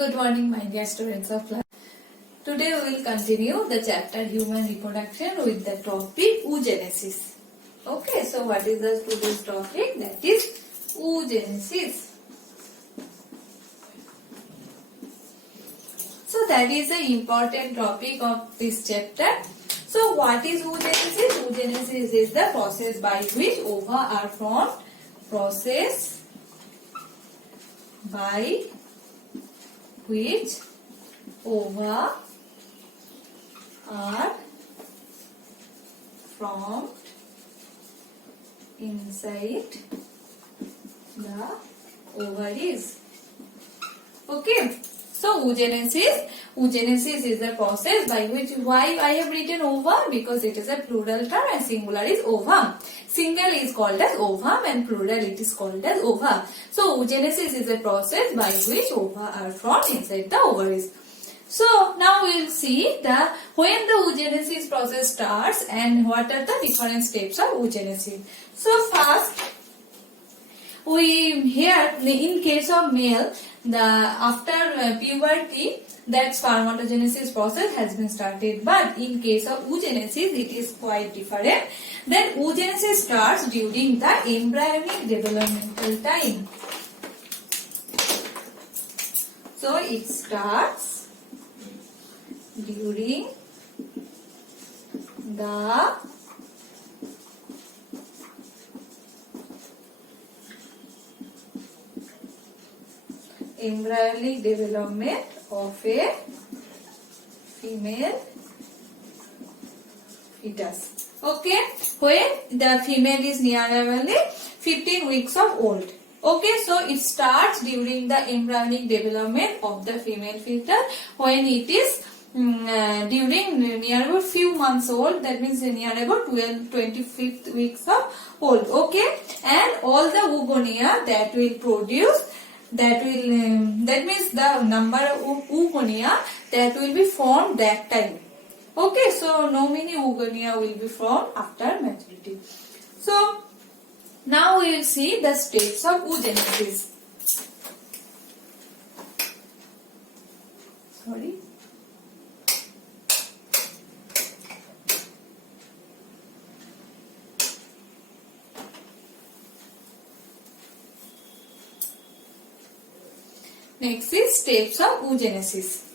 Good morning, my dear students of class. Today we will continue the chapter Human Reproduction with the topic Oogenesis. Okay, so what is the today's topic? That is Oogenesis. So that is the important topic of this chapter. So what is oogenesis? Oogenesis is the process by which ova are formed. Process by which ova are formed inside the ovaries. Okay. So oogenesis is the process by which, why I have written ova? Because it is a plural term and singular is ovum. Single is called as ovum and plural it is called as ova. So oogenesis is a process by which ova are formed inside the ovaries. So now we will see when the oogenesis process starts and what are the different steps of oogenesis. So first, we here in case of male, after puberty, that spermatogenesis process has been started, but in case of oogenesis it is quite different. Then oogenesis starts during the embryonic developmental time. So it starts during the embryonic development of a female fetus. Okay, when the female is nearly 15 weeks of old. Okay, so it starts during the embryonic development of the female fetus when it is during near about few months old, that means near about 25th weeks of old. Okay, and all the oogonia that will produce, that means the number of oogonia that will be formed that time. Okay, so no many oogonia will be formed after maturity. So now we will see the steps of oogenesis. Sorry. Next is steps of oogenesis.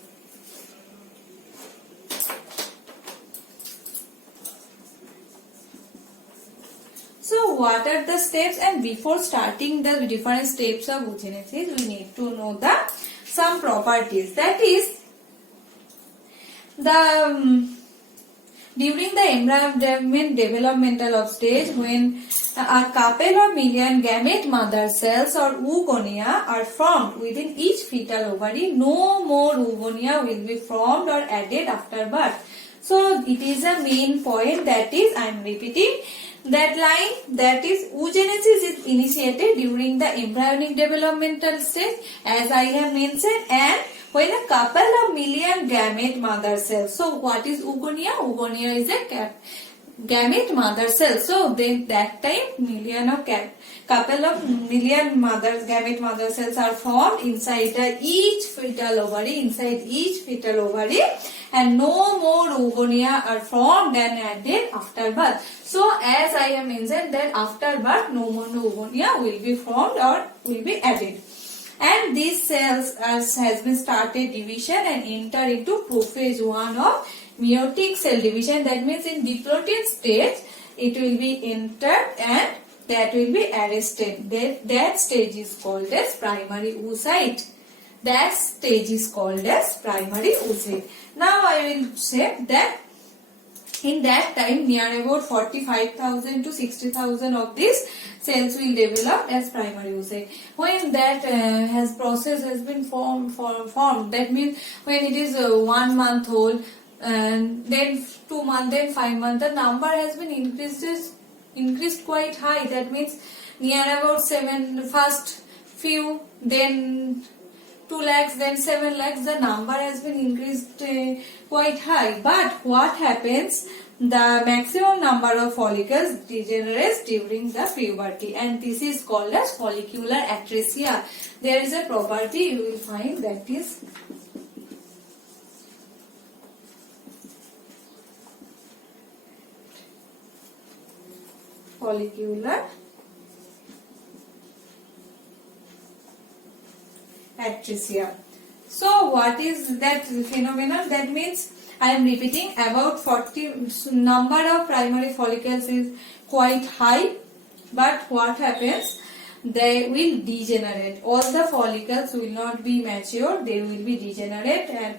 So what are the steps, and before starting the different steps of oogenesis we need to know some properties. That is during the embryonic developmental stage, when a couple of million gamete mother cells or oogonia are formed within each fetal ovary, no more oogonia will be formed or added after birth. So it is a main point, that is, I am repeating that line, that is oogenesis is initiated during the embryonic developmental stage, as I have mentioned, and when a couple of million gamete mother cells. So what is oogonia? Oogonia is a gamete mother cell. So then that time couple of million gamete mother cells are formed inside each fetal ovary, and no more oogonia are formed and added after birth. So as I have mentioned that after birth no more oogonia will be formed or will be added. And these cells has been started division and enter into prophase 1 of meiotic cell division. That means in diploid stage it will be entered and that will be arrested. That stage is called as primary oocyte. That stage is called as primary oocyte. Now I will say that in that time near about 45,000 to 60,000 of these cells will develop as primary oocyte. When that process has been formed, that means when it is 1 month old, and then 2 months, then 5 months, the number has been increased quite high. That means near about 7 first few, then 2 lakhs, then 7 lakhs, the number has been increased quite high. But what happens the maximum number of follicles degenerates during the puberty, and this is called as follicular atresia. There is a property you will find, that is follicular atresia. So what is that phenomenon? That means I am repeating, about 40 number of primary follicles is quite high, but what happens? They will degenerate. All the follicles will not be mature, they will be degenerate, and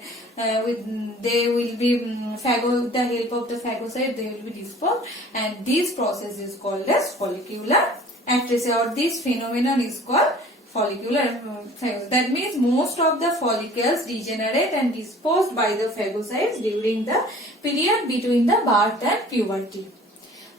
they will be with the help of the phagocyte they will be dispersed, and this process is called as follicular atresia, or this phenomenon is called follicular phagocytes. That means most of the follicles degenerate and disposed by the phagocytes during the period between the birth and puberty.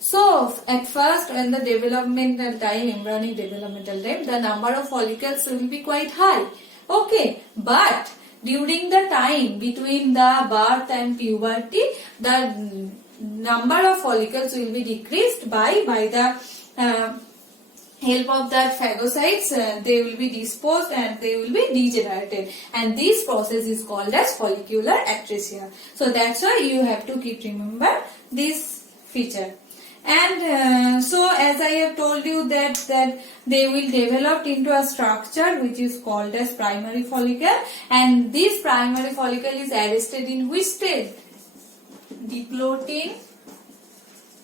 So at first, when the developmental time, embryonic developmental time, the number of follicles will be quite high. Okay, but during the time between the birth and puberty, the number of follicles will be decreased by the help of that phagocytes. They will be disposed and they will be degenerated, and this process is called as follicular atresia. So that's why you have to keep remember this feature. And so as I have told you that they will develop into a structure which is called as primary follicle, and this primary follicle is arrested in which stage? Diploting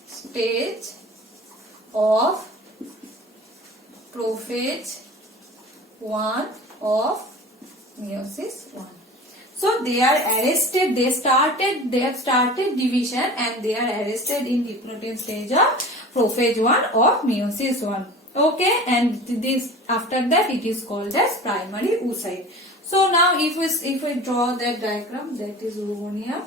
stage of prophase 1 of meiosis 1. So they are arrested, they have started division, and they are arrested in diploting stage of prophase 1 of meiosis 1. Okay, and this after that it is called as primary oocyte. So now if we draw that diagram, that is oogonia.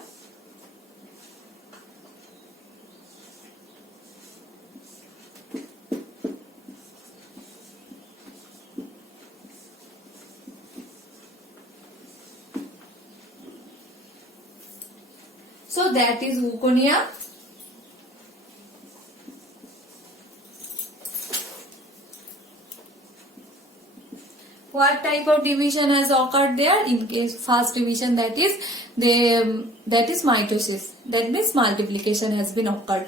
So that is oogonia. What type of division has occurred there? In case first division, that is mitosis. That means multiplication has been occurred.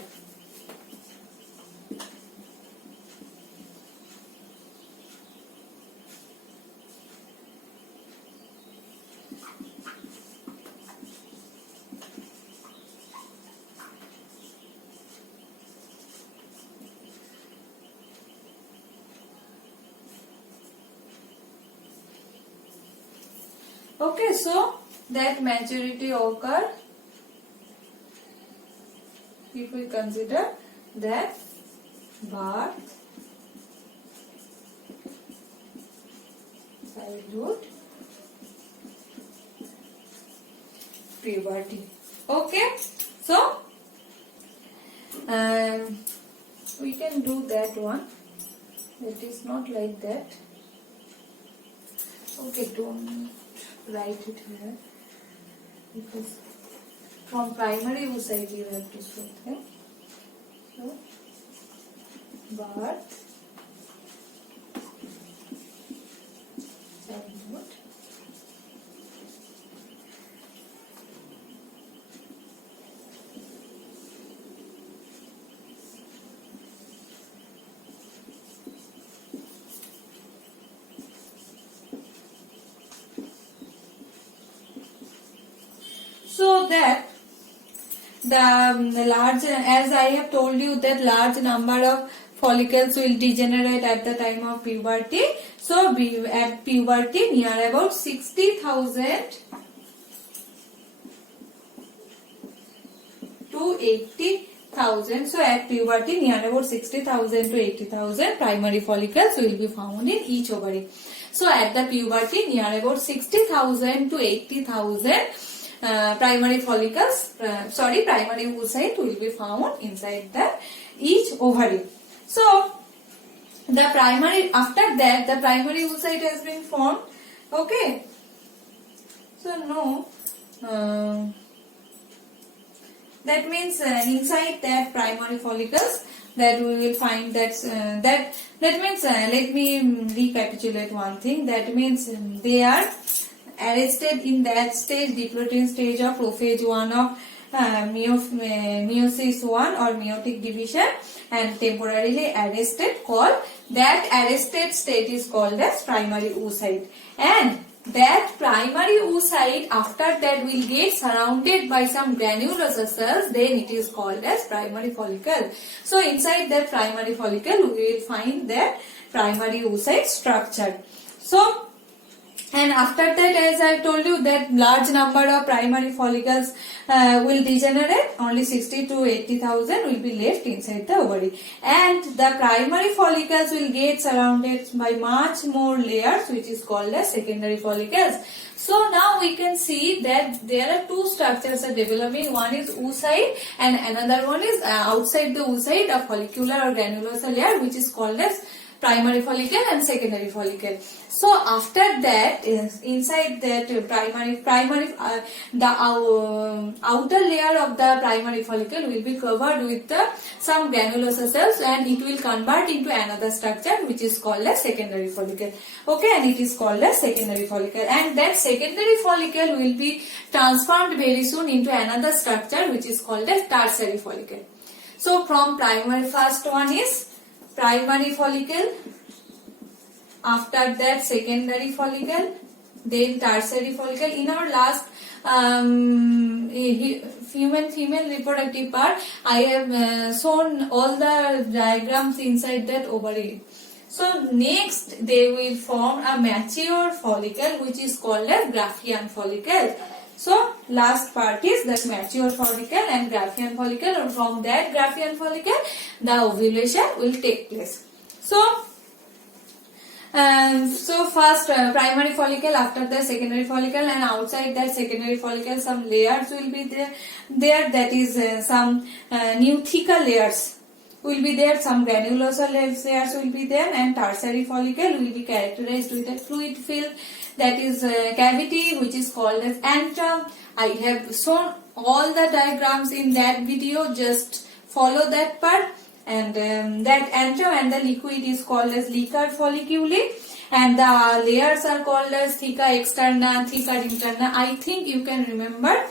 Okay, so that maturity occurred if we consider that birth, childhood, puberty. Okay, so we can do that one. It is not like that. Okay, don't write it here, because from primary oocyte you have to show them. So birth, childhood, so that the large, as I have told you, that large number of follicles will degenerate at the time of puberty. So at puberty, near about 60,000 to 80,000. So at puberty, near about 60,000 to 80,000 primary follicles will be found in each ovary. So at the puberty, near about 60,000 to 80,000 primary follicles, primary oocyte will be found inside each ovary. So after that the primary oocyte has been formed. Okay, so now That means inside that primary follicles, that we will find that that means let me recapitulate one thing. That means they are arrested in that stage, diplotin stage of prophase 1 of meiosis 1 or meiotic division, and temporarily arrested, called that arrested state is called as primary oocyte. And that primary oocyte after that will get surrounded by some granulosa cells, then it is called as primary follicle. So inside that primary follicle we will find that primary oocyte structure. So and after that, as I told you, that large number of primary follicles will degenerate. Only 60 to 80,000 will be left inside the ovary, and the primary follicles will get surrounded by much more layers, which is called as secondary follicles. So now we can see that there are two structures are developing. One is oocyte and another one is outside the oocyte, a follicular or granulosa layer, which is called as primary follicle and secondary follicle. So after that, inside that the outer layer of the primary follicle will be covered with some granulosa cells, and it will convert into another structure which is called as secondary follicle. Okay, and it is called as secondary follicle, and that secondary follicle will be transformed very soon into another structure which is called as tertiary follicle. So from primary, first one is primary follicle, after that secondary follicle, then tertiary follicle. In our last human female reproductive part, I have shown all the diagrams inside that ovary. So next they will form a mature follicle which is called as Graafian follicle. So last part is that mature follicle and Graafian follicle, and from that Graafian follicle the ovulation will take place. So first primary follicle, after the secondary follicle, and outside that secondary follicle some layers will be there, that is some new thicker layers will be there, some granulosa layers will be there, and tertiary follicle will be characterized with a fluid film, that is cavity which is called as antrum. I have shown all the diagrams in that video, just follow that part. And that antrum and the liquid is called as liquor folliculi, and the layers are called as theca externa, theca interna. I think you can remember,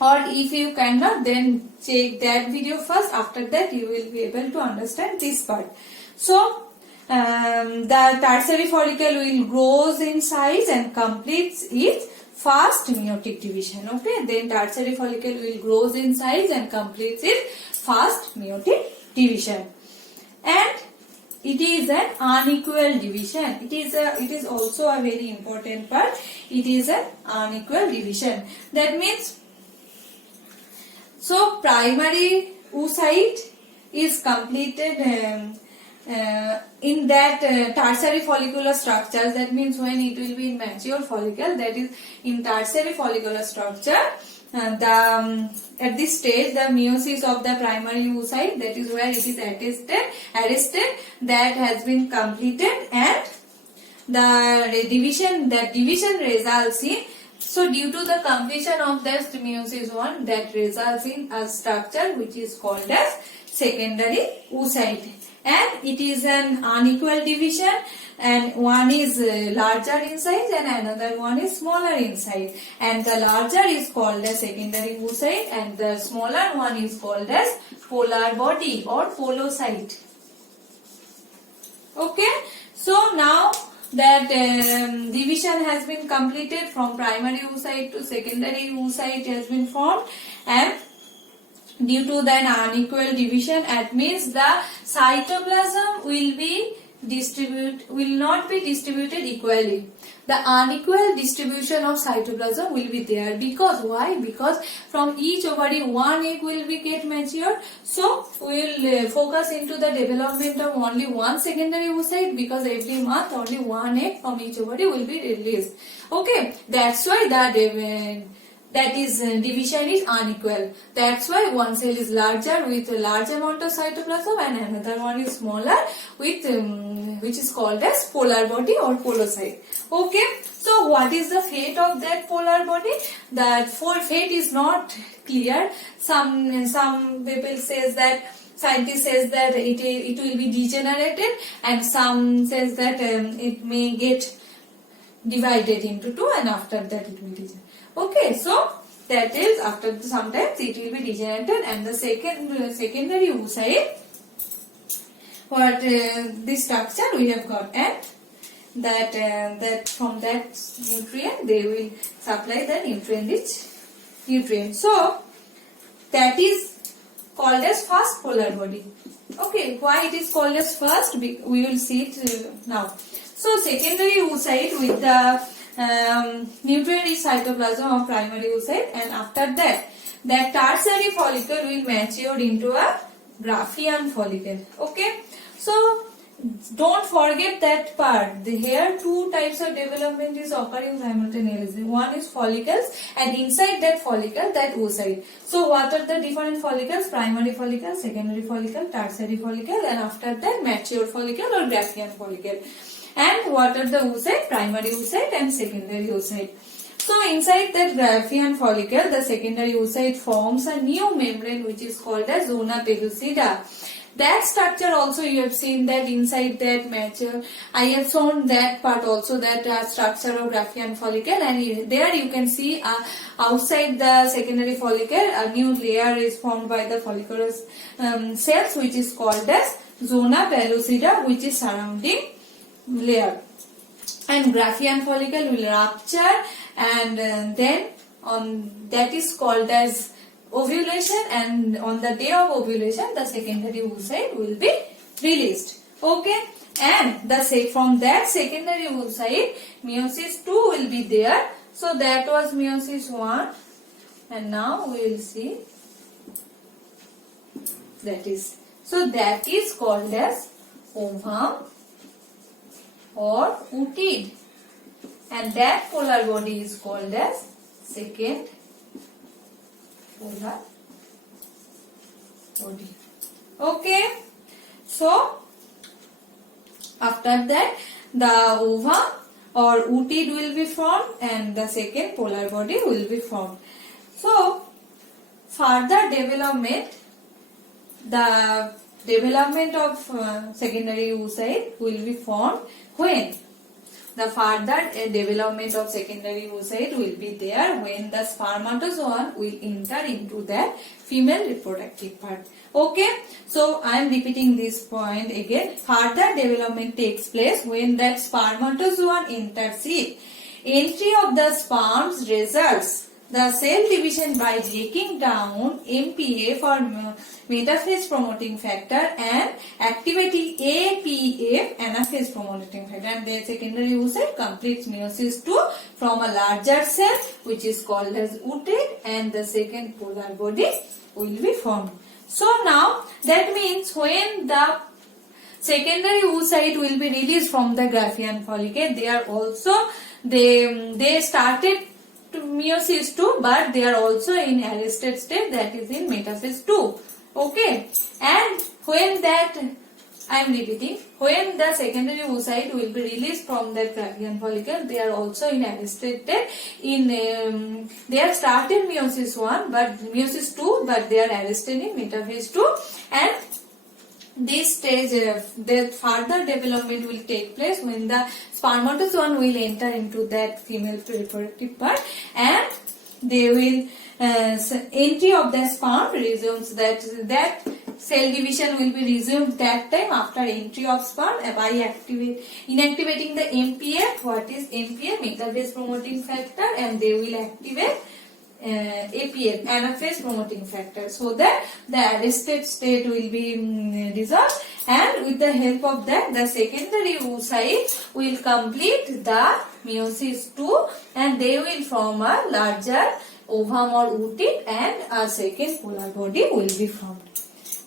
or if you cannot, then check that video first. After that you will be able to understand this part. So the tertiary follicle will grows in size and completes its first meiotic division. Okay, then tertiary follicle will grows in size and completes its first meiotic division, and it is an unequal division. It is also a very important part. It is an unequal division. That means, so primary oocyte is completed in that tertiary follicular structure. That means when it will be in mature follicle, that is in tertiary follicular structure, at this stage the meiosis of the primary oocyte, that is where it is arrested, that has been completed, and the division results in, so due to the completion of this meiosis 1, that results in a structure which is called as secondary oocyte, and it is an unequal division, and one is larger in size and another one is smaller in size, and the larger is called as secondary oocyte and the smaller one is called as polar body or polocyte. Okay, so now that division has been completed, from primary oocyte to secondary oocyte has been formed, and due to that unequal division, it means the cytoplasm will not be distributed equally. The unequal distribution of cytoplasm will be there, because why? Because from each ovary one egg will be get matured. So we will focus into the development of only one secondary oocyte, because every month only one egg from each ovary will be released. Okay, that's why division is unequal. That's why one cell is larger with a large amount of cytoplasm and another one is smaller with which is called as polar body or polocyte. Okay, so So what is the fate of that polar body? That fate is not clear. Some people says that, scientist says that it will be degenerated, and some says that it may get divided into two, and after that it will degenerate. Okay, so that is after sometimes it will be degenerated, and the secondary oocyte, what this structure we have got, and that from that nutrient they will supply the nutrient. So that is called as first polar body. Okay, why it is called as first? We will see it now. So secondary oocyte with the nutrient-rich cytoplasm of primary oocyte, and after that tertiary follicle will mature into a Graafian follicle. Okay, so don't forget that part. Here two types of development is occurring simultaneously. One is follicles, and inside that follicle, that oocyte. So what are the different follicles? Primary follicle, secondary follicle, tertiary follicle, and after that mature follicle or Graafian follicle. And what are the oocyte? Primary oocyte and secondary oocyte. So inside that Graafian follicle, the secondary oocyte forms a new membrane which is called as zona pellucida. That structure also you have seen that inside that mature. I have shown that part also, that structure of Graafian follicle, and there you can see outside the secondary follicle a new layer is formed by the follicular cells which is called as zona pellucida, which is surrounding layer. And Graafian follicle will rupture, and then on that is called as ovulation, and on the day of ovulation the secondary oocyte will be released. Okay, and from that secondary oocyte meiosis 2 will be there. So that was meiosis 1, and now we will see that is. So that is called as ovum or ooted, and that polar body is called as second polar body. Okay, so after that the ovum or ooted will be formed, and the second polar body will be formed. So further development, the development of secondary oocyte will be formed when the further development of secondary oocyte will be there when the spermatozoa will enter into that female reproductive part. Okay, so I am repeating this point again. Further development takes place when that spermatozoa enters it. Entry of the sperms results the cell division by breaking down MPA for metaphase promoting factor and activating APA, anaphase promoting factor, and the secondary oocyte completes meiosis 2 from a larger cell which is called as ooted, and the second polar body will be formed. So now that means when the secondary oocyte will be released from the Graafian follicle, they started to meiosis 2, but they are also in arrested state, that is in metaphase 2. Okay, and when that, I am repeating, when the secondary oocyte will be released from that Graafian follicle, they are also in arrested state. They have started meiosis 1, but meiosis 2, but they are arrested in metaphase 2, and this stage, the further development will take place when the spermatozoa will enter into that female reproductive part, and they will entry of the sperm resumes, that cell division will be resumed that time after entry of sperm by inactivating the MPA. What is MPA? Metaphase promoting factor, and they will activate APL, anaphase promoting factor, so that the arrested state will be resolved, and with the help of that the secondary oocyte will complete the meiosis 2, and they will form a larger ovum or ooted, and a second polar body will be formed,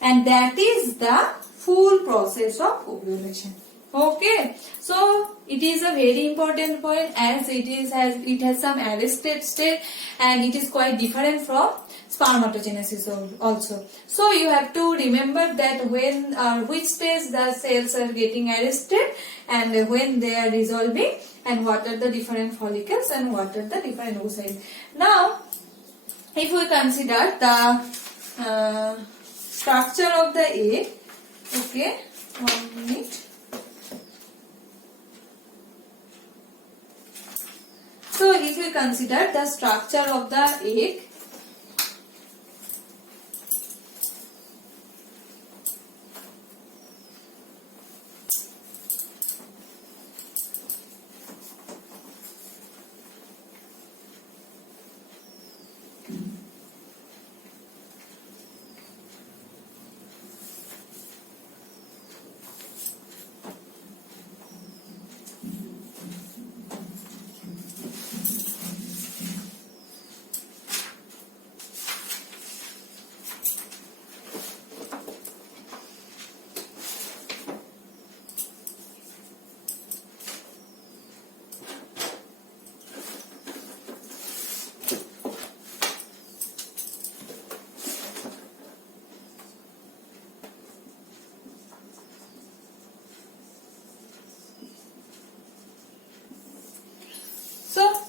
and that is the full process of ovulation. Okay, so it is a very important point as it has some arrested state and it is quite different from spermatogenesis also. So you have to remember that when which stage the cells are getting arrested and when they are dissolving and what are the different follicles and what are the different oocytes. Now, if we consider the structure of the egg, okay, 1 minute. So if we consider the structure of the egg,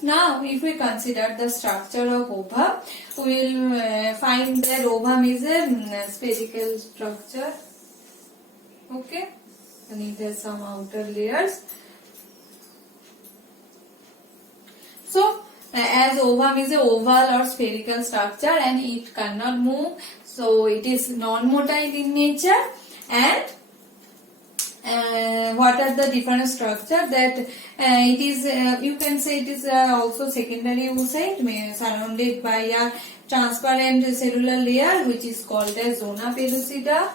now if we consider the structure of ova, we will find that ovum is a spherical structure. Okay, and it has some outer layers. So as ovum is a oval or spherical structure and it cannot move, so it is non-motile in nature. And what are the different structure that it is you can say it is also secondary oocyte surrounded by a transparent cellular layer which is called as zona pellucida.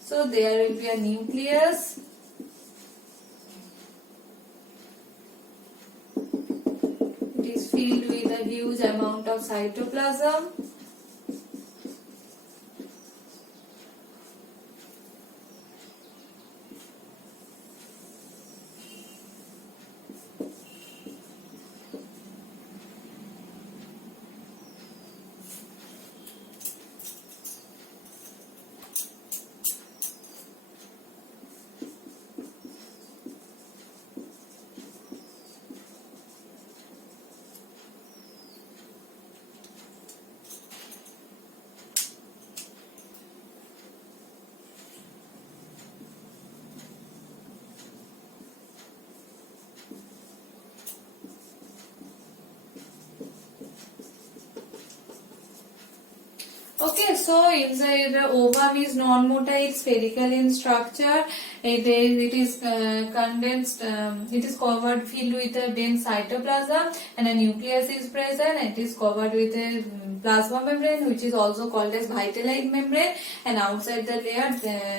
So there will be a nucleus. It is filled with a huge amount of cytoplasm. Okay, so inside the ovum is non-motile, spherical in structure. It is condensed. It is covered, filled with a dense cytoplasm, and a nucleus is present. It is covered with a plasma membrane, which is also called as vitellite membrane. And outside the layer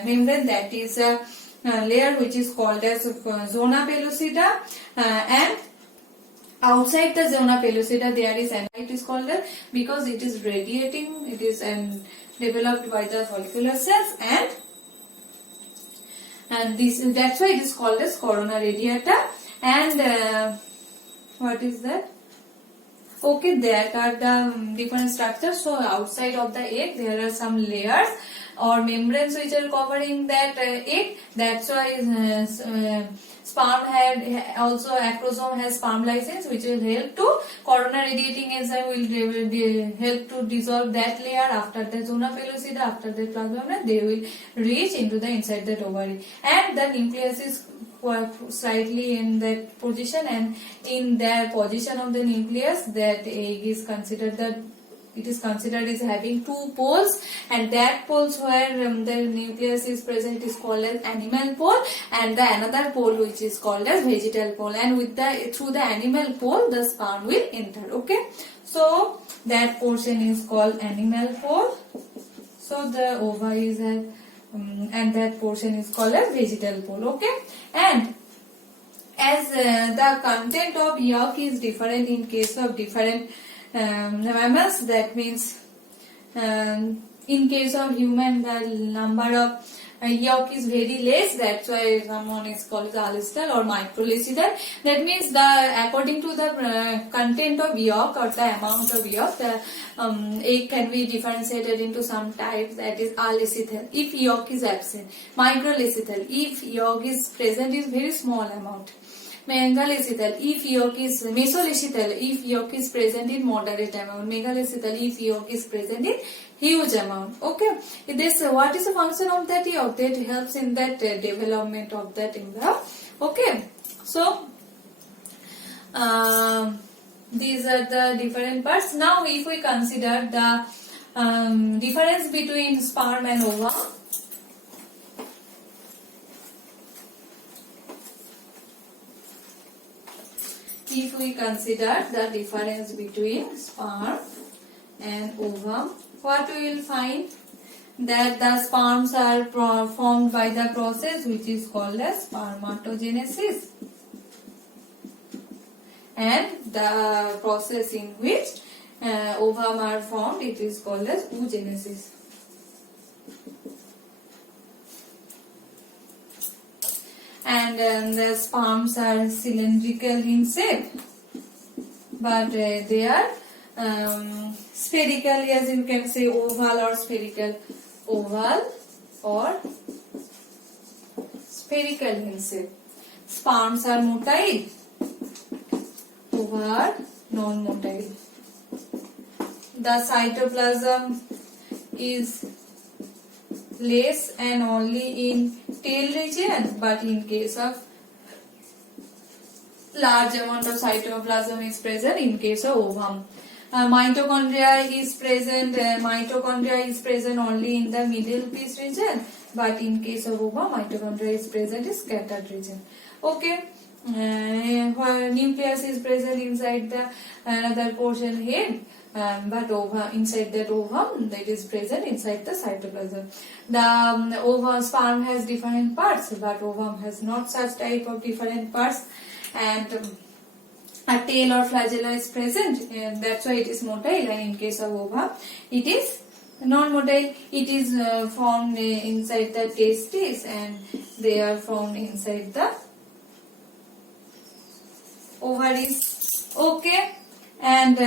membrane, that is a layer which is called as zona pellucida, and outside the zona pellucida there is an it is called because it is radiating, it is developed by the follicular cells, and this that's why it is called as corona radiata. And what is that? Okay, there are the different structures. So outside of the egg there are some layers or membranes which are covering that egg. That's why sperm had also acrosome has sperm license, which will help to corona radiating enzyme will help to dissolve that layer. After the zona pellucida, after the plasma membrane, they will reach into the inside the ovary, and the nucleus is slightly in that position, and in their position of the nucleus, that egg is considered that it is considered as having two poles, and that poles where the nucleus is present is called as animal pole, and the another pole which is called as vegetal pole, and with the through the animal pole the sperm will enter. Okay, so that portion is called animal pole. So the ova is and that portion is called as vegetal pole. Okay, and as the content of yolk is different in case of different mammals, that means In case of human, the number of yolk is very less. That's why someone is called alecythal or microlecythal. That means according to the content of yolk or the amount of yolk, the egg can be differentiated into some types. That is alecythal if yolk is absent. Microlecythal if yolk is present is very small amount. Megalecythal if yolk is mesolecythal if yolk is present in moderate amount. Megalecythal if yolk is present in huge amount. Okay, this what is the function of that yolk? That helps in that development of that embryo. Okay, so these are the different parts. Now if we consider the difference between sperm and ova. If we consider the difference between sperm and ovum, what we will find? That the sperms are formed by the process which is called as spermatogenesis, and the process in which ovum are formed, it is called as oogenesis. And the sperms are cylindrical in shape, but they are spherical, as you can say oval or spherical. Oval or spherical in shape. Sperms are motile, ova are non-motile. The cytoplasm is less and only in tail region, but in case of large amount of cytoplasm is present in case of ovum. Mitochondria is present. Mitochondria is present only in the middle piece region, but in case of ovum, mitochondria is present in scattered region. Okay. Nucleus is present inside the another portion head, but inside that ovum that is present inside the cytoplasm. The ovum sperm has different parts, but ovum has not such type of different parts, and a tail or flagella is present, and that's why it is motile. And in case of ovum, it is non-motile. It is formed inside the testes, and they are formed inside the ovaries. Okay, and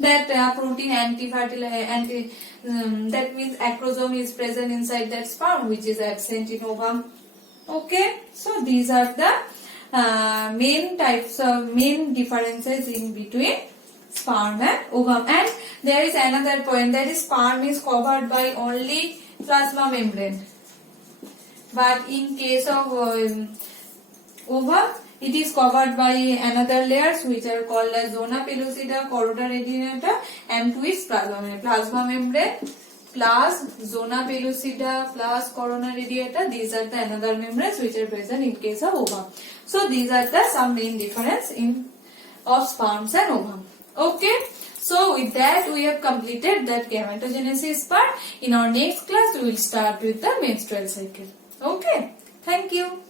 that protein that means acrosome is present inside that sperm, which is absent in ovum. Okay, so these are the main types of main differences in between sperm and ovum. And there is another point, that is sperm is covered by only plasma membrane, but in case of ovum, it is covered by another layers which are called as zona pellucida, corona radiata, and twist plasma membrane plus zona pellucida plus corona radiata. These are the another membranes which are present in case of ovum. So these are the some main difference of sperms and ovum. Okay. So with that we have completed that gametogenesis part. In our next class we will start with the menstrual cycle. Okay. Thank you.